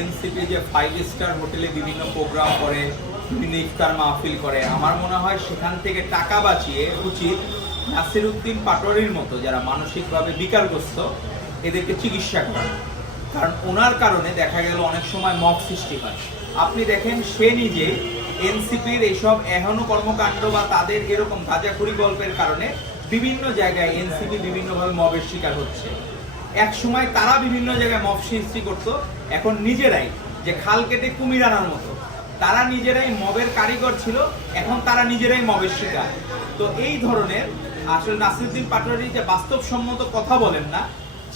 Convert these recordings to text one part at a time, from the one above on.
NCP যে five star হোটেলে বিভিন্ন প্রোগ্রাম করে, বিভিন্ন ইফতার মাহফিল করে, আমার মনে হয় সেখান থেকে টাকা বাঁচিয়ে উচিত নাসির উদ্দিন পাটোয়ারির মতো যারা মানসিকভাবে বিকারগ্রস্ত, এদেরকে চিকিৎসা করা। কারণ ওনার কারণে দেখা গেল অনেক সময় মব সৃষ্টি হয়। আপনি দেখেন সে নিজে এনসিপির এইসব এহনো কর্মকাণ্ড বা তাদের এরকম গাঁজাখুরি গল্পের কারণে বিভিন্ন জায়গায় এনসিপি বিভিন্নভাবে মবের শিকার হচ্ছে। এক সময় তারা বিভিন্ন জায়গায় মব সৃষ্টি করত, এখন নিজেরাই, যে খাল কেটে কুমির আনার মতো। তারা নিজেরাই মবের কারিগর ছিল, এখন তারা নিজেরাই মবের শিকার। তো এই ধরনের আসলে নাসিরুদ্দিন পাটোয়ারি যে বাস্তবসম্মত কথা বলেন না,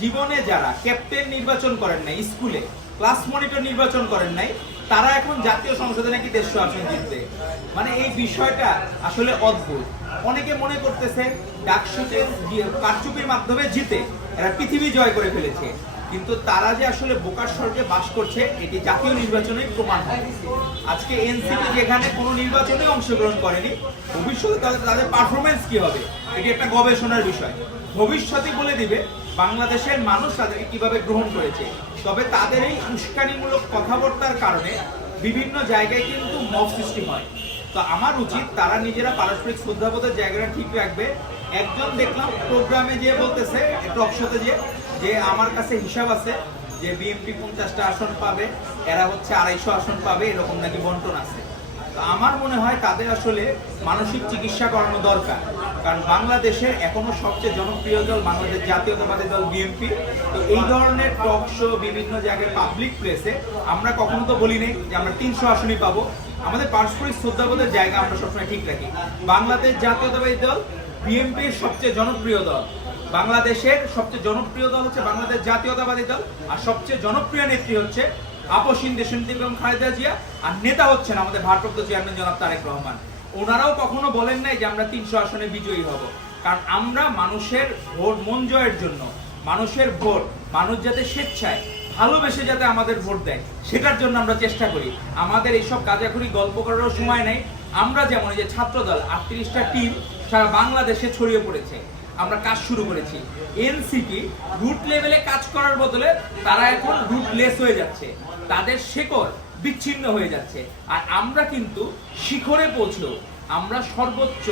জীবনে যারা ক্যাপ্টেন নির্বাচন করেন নাই, স্কুলে ক্লাস মনিটর নির্বাচন করেন নাই, তারা এখন জাতীয় সংসদে নাকি দেড়শো আসন জিতবে। মানে এই বিষয়টা আসলে অদ্ভুত। অনেকে মনে করতেছে ডাকসুতে কারচুপির মাধ্যমে জিতে। এরা পৃথিবী জয় করে ফেলেছে। কিন্তু তারা যে আসলে বোকার স্বর্গে বাস করছে, এটি জাতীয় নির্বাচনে প্রমাণ হয় আজকে এনসিপি যেখানে কোনো নির্বাচনে অংশগ্রহণ করেনি, ভবিষ্যতে তাদের তাদের পারফরমেন্স কি হবে? এটি একটা গবেষণার বিষয়। ভবিষ্যতে বলে দিবে, বাংলাদেশের মানুষ তাদেরকে কীভাবে গ্রহণ করেছে। তবে তাদের এই উস্কানিমূলক কথাবার্তার কারণে বিভিন্ন জায়গায় কিন্তু মব সৃষ্টি হয়। তো আমার উচিত তারা নিজেরা পারস্পরিক শ্রদ্ধাবোধের জায়গাটা ঠিক রাখবে একজন দেখলাম প্রোগ্রামে যে বলতেছে টক শোতে যে যে আমার কাছে হিসাব আছে যে বিএনপি পঞ্চাশটা আসন পাবে, এরা হচ্ছে আড়াইশো আসন পাবে, এরকম নাকি বন্টন আছে। তো আমার মনে হয় তাদের আসলে মানসিক চিকিৎসা করানো দরকার। কারণ বাংলাদেশের এখনও সবচেয়ে জনপ্রিয় দল বাংলাদেশ জাতীয়তাবাদী দল বিএনপি তো এই ধরনের টক শো বিভিন্ন জায়গায় পাবলিক প্লেসে আমরা কখনো তো বলি নাই যে আমরা তিনশো আসনই পাবো। আমাদের পারস্পরিক শ্রদ্ধাবোধের জায়গা আমরা সবসময় ঠিক রাখি। বাংলাদেশ জাতীয়তাবাদী দল বিএনপির সবচেয়ে জনপ্রিয় দল। বাংলাদেশের সবচেয়ে জনপ্রিয় দল হচ্ছে বাংলাদেশ জাতীয়তাবাদী দল, আর সবচেয়ে জনপ্রিয় নেত্রী হচ্ছে আপসীন এবং খালেদা জিয়া, আর নেতা হচ্ছেন আমাদের ভারপ্রাপ্ত চেয়ারম্যান জনাব তারেক রহমান। ওনারাও কখনো বলেন নাই যে আমরা তিনশো আসনে বিজয়ী হব, কারণ আমরা মানুষের ভোট, মন জয়ের জন্য মানুষের ভোট, মানুষ যাতে স্বেচ্ছায় ভালোবেসে যাতে আমাদের ভোট দেয়, সেটার জন্য আমরা চেষ্টা করি। আমাদের এইসব কাজাখুরি গল্প করারও সময় নেই। আমরা যেমন এই যে ছাত্রদল, আটত্রিশটা টিম সারা বাংলাদেশে ছড়িয়ে পড়েছে। আমরা কাজ শুরু করেছি। এনসিপি রুট লেভেলে কাজ করার বদলে তারা এখন রুটলেস হয়ে যাচ্ছে। তাদের শেকড় বিচ্ছিন্ন হয়ে যাচ্ছে। আর আমরা কিন্তু শিখরে পৌঁছলেও আমরা সর্বোচ্চ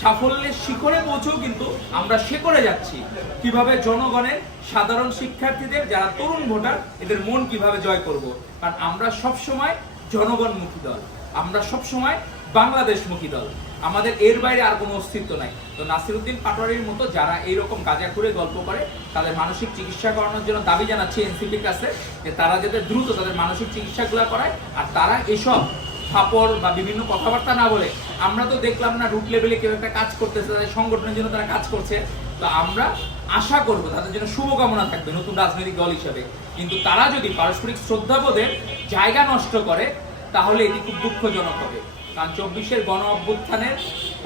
সাফল্যের শিখরে পৌঁছেও কিন্তু আমরা শেকড়ে যাচ্ছি। কীভাবে জনগণের সাধারণ শিক্ষার্থীদের, যারা তরুণ ভোটার, এদের মন কীভাবে জয় করব? কারণ আমরা সবসময় জনগণমুখী দল। আমরা সবসময় বাংলাদেশমুখী দল। আমাদের এর বাইরে আর কোনো অস্তিত্ব নাই। তো নাসিরুদ্দিন পাটোয়ারির মতো যারা এইরকম গাজাখুরে গল্প করে, তাদের মানসিক চিকিৎসা করানোর জন্য দাবি জানাচ্ছি এনসিপির কাছে যে তারা যাতে দ্রুত তাদের মানসিক চিকিৎসাগুলো করায় আর তারা এসব ফাপড় বা বিভিন্ন কথাবার্তা না বলে, আমরা তো দেখলাম না রুট লেভেলে কেউ একটা কাজ করতেছে, তাদের সংগঠনের জন্য তারা কাজ করছে। তো আমরা আশা করব তাদের জন্য শুভকামনা থাকবে নতুন রাজনৈতিক দল হিসাবে। কিন্তু তারা যদি পারস্পরিক শ্রদ্ধাবোধের জায়গা নষ্ট করে, তাহলে এটি খুব দুঃখজনক হবে। কারণ চব্বিশের গণ অভ্যুত্থানের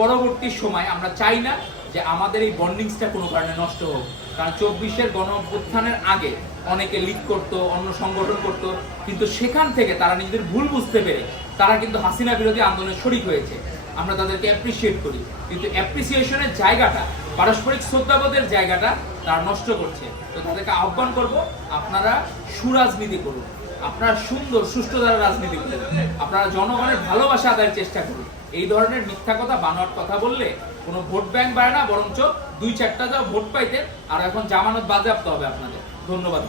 পরবর্তী সময় আমরা চাই না যে আমাদের এই বন্ডিংসটা কোনো কারণে নষ্ট হোক। কারণ চব্বিশের গণ অভ্যুত্থানের আগে অনেকে লিক করতো, অন্য সংগঠন করত, কিন্তু সেখান থেকে তারা নিজেদের ভুল বুঝতে পেরে তারা কিন্তু হাসিনা বিরোধী আন্দোলনে শরিক হয়েছে। আমরা তাদেরকে অ্যাপ্রিসিয়েট করি। কিন্তু অ্যাপ্রিসিয়েশনের জায়গাটা পারস্পরিক শ্রদ্ধাবোধের জায়গাটা তারা নষ্ট করছে। তো তাদেরকে আহ্বান করব, আপনারা সুরাজনীতি করুন। আপনারা সুন্দর, সুষ্ঠু দ্বারা রাজনীতি করুন। আপনারা জনগণের ভালোবাসা আদায়ের চেষ্টা করুন। এই ধরনের মিথ্যা কথা বানোয়ার কথা বললে কোনো ভোট ব্যাংক বাড়ে না, বরঞ্চ দুই চারটা যা ভোট পাইতেন, আর এখন জামানত বাজেয়াপ্ত হবে আপনাদের। ধন্যবাদ।